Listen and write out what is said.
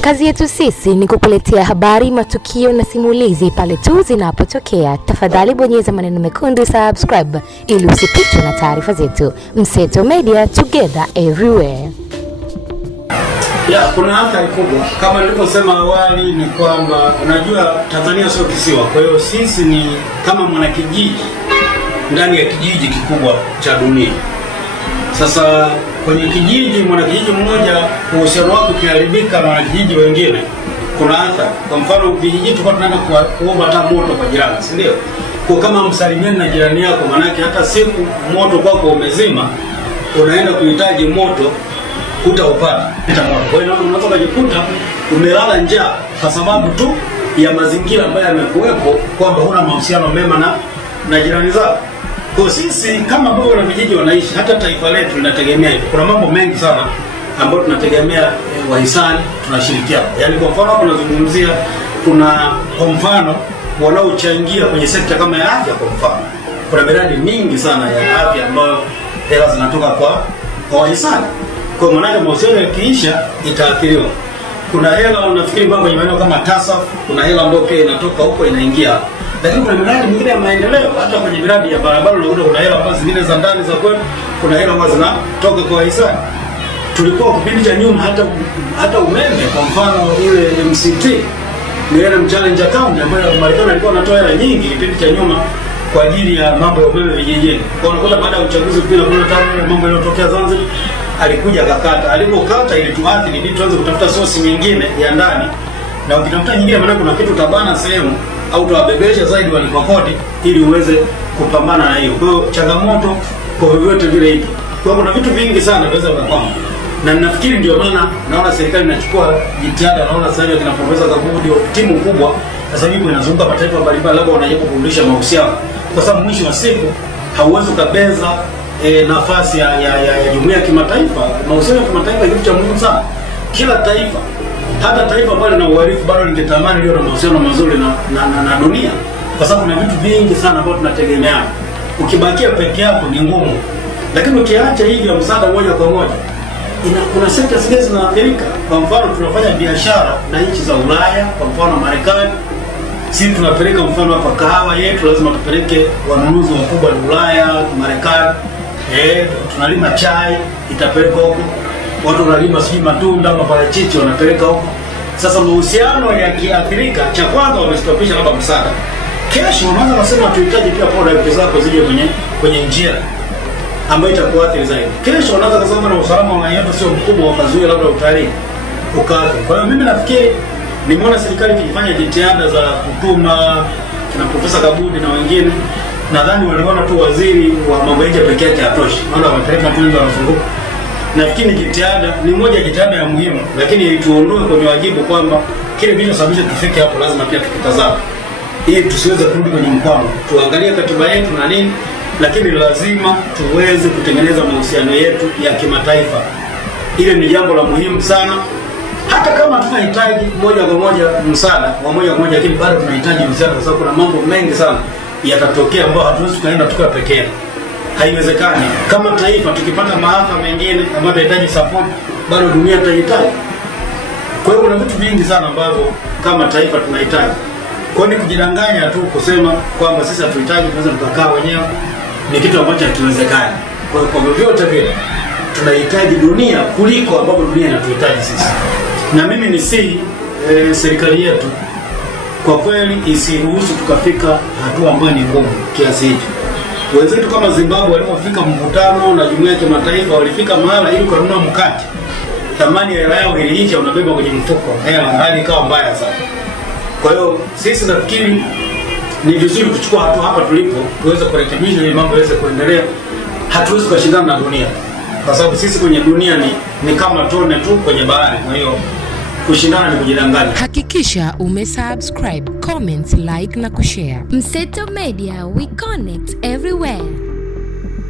Kazi yetu sisi ni kukuletea habari, matukio na simulizi pale tu zinapotokea. Tafadhali bonyeza maneno mekundu subscribe ili usipitwe na taarifa zetu. Mseto Media, together everywhere. Kuna athari kubwa kama nilivyosema awali, ni kwamba unajua Tanzania sio kisiwa. Kwa hiyo sisi ni kama mwanakijiji ndani ya kijiji kikubwa cha dunia. Sasa kwenye kijiji, mwanakijiji mmoja uhusiano wake ukiharibika na wanakijiji wengine, kuna athari. Kwa mfano kijiji tulikuwa tunaenda kuomba hata moto kwa jirani, si ndio? Kwa kama msalimiani na jirani yako, maana yake hata siku moto kwako umezima, unaenda kuhitaji moto hutaupata. Kwa hiyo unaweza kujikuta umelala njaa kwa sababu tu ya mazingira ambayo yamekuwepo, kwamba huna mahusiano mema na jirani zako. Kwa sisi kama ambao wana vijiji wanaishi, hata taifa letu linategemea hivyo. Kuna mambo mengi sana ambayo tunategemea wahisani, tunashirikiana. Yaani kwa mfano hapo tunazungumzia, kuna kwa mfano wanaochangia kwenye sekta kama ya afya. Kwa mfano kuna miradi mingi sana ya afya ambayo hela zinatoka kwa wahisani. Kwa maana mahusiano yakiisha itaathiriwa. Kuna hela unafikiri kwamba kwenye maeneo kama TASAF, kuna hela ambayo pia inatoka huko inaingia. Lakini kuna miradi mingine ya maendeleo, hata kwenye miradi ya barabara unakuta kuna hela ambazo zingine za ndani za kwetu, kuna hela ambazo zinatoka kwa wahisani. Tulikuwa kipindi cha nyuma hata umeme, kwa mfano ile MCT, Millennium Challenge Account, ambayo Marekani alikuwa anatoa hela nyingi kipindi cha nyuma kwa ajili ya mambo ya umeme vijijini. Kwa unakuta baada ya uchaguzi 2015 mambo yaliyotokea Zanzibar, alikuja akakata. Alipokata ili tuathiri, ili tuanze kutafuta source nyingine ya ndani, na ukitafuta nyingine maana kuna kitu tabana sehemu au tuwabebesha zaidi walikokodi ili uweze kupambana na hiyo. Kwa hiyo changamoto kwa vyovyote vile ipo. Kwa hiyo kuna vitu vingi sana vinaweza kukwama. Na ninafikiri ndio maana naona serikali inachukua jitihada. Naona sasa hivi kina Profesa Kabudi, timu kubwa sasa hivi inazunguka mataifa mbalimbali, labda wanajaribu kurudisha mahusiano, kwa sababu mwisho wa siku hauwezi kubeza nafasi ya jumuiya ya kimataifa. Mahusiano ya kimataifa ni kitu cha muhimu sana. Kila taifa, hata taifa ambalo lina uhalifu, bado lingetamani liwe na mahusiano mazuri na dunia, kwa sababu kuna vitu vingi sana ambavyo tunategemeana. Ukibakia peke yako ni ngumu, lakini ukiacha hivi ya msaada moja kwa moja, kuna sekta zingine zinaathirika. Kwa mfano tunafanya biashara na nchi za Ulaya, kwa mfano Marekani. Sisi tunapeleka mfano hapa kahawa yetu, lazima tupeleke wanunuzi wakubwa wa Ulaya, Marekani. Tunalima chai, itapelekwa huko. Watu wanalima sijui matunda, maparachichi, wanapeleka huko. Sasa mahusiano yakiathirika, cha kwanza wamestopisha labda msaada. Kesho wanaanza kusema tuhitaji pia product zako zije kwenye njia ambayo itakuathiri zaidi. Kesho wanaanza kusema na usalama wa raia sio mkubwa, wakazuia labda utalii ukaathiri. Kwa hiyo mimi nafikiri nimeona serikali ikifanya jitihada za kutuma kina Profesa Kabudi na wengine. Nadhani waliona tu waziri wa mambo ya nje pekee yake hatoshi, maana wamepeleka tu ndio wanazunguka. Nafikiri jitihada ni moja, jitihada ya muhimu, lakini tuondoe kwenye wajibu kwamba kile kilichosababisha tufike hapo lazima pia tukitazama, ili tusiweze kurudi kwenye mkwamo. Tuangalie katiba yetu na nini, lakini lazima tuweze kutengeneza mahusiano yetu ya kimataifa. Ile ni jambo la muhimu sana. Hata kama tunahitaji moja kwa moja msaada wa moja kwa moja, lakini bado tunahitaji msaada, kwa sababu kuna mambo mengi sana yatatokea ambayo hatuwezi tukaenda tukiwa peke yetu. Haiwezekani. Kama taifa tukipata maafa mengine ambayo tunahitaji support, bado dunia itahitaji. Kwa hiyo kuna vitu vingi sana ambavyo kama taifa tunahitaji. Kwa hiyo kujidanganya tu kusema kwamba sisi hatuhitaji, tunaweza tukakaa wenyewe, ni kitu ambacho hakiwezekani. Kwa hiyo kwa vyovyote vile tunahitaji dunia kuliko ambavyo dunia inatuhitaji sisi. Na mimi ni serikali yetu kwa kweli isiruhusu tukafika hatua ambayo ni ngumu kiasi hicho. Wenzetu kama Zimbabwe walipofika mvutano na jumuiya ya kimataifa, walifika mahala ili kununua mkate, thamani ya hela yao iliisha, unabeba kwenye mfuko, hali ikawa mbaya sana. Kwa hiyo sisi nafikiri ni vizuri kuchukua hatua hapa tulipo, tuweze kurekebisha ili mambo yaweze kuendelea. Hatuwezi kushindana na dunia, kwa sababu sisi kwenye dunia ni kama tone tu kwenye bahari. Kwa hiyo kushindana ni kujidanganya. Hakikisha umesubscribe, comment, like na kushare. Mseto Media, we connect everywhere.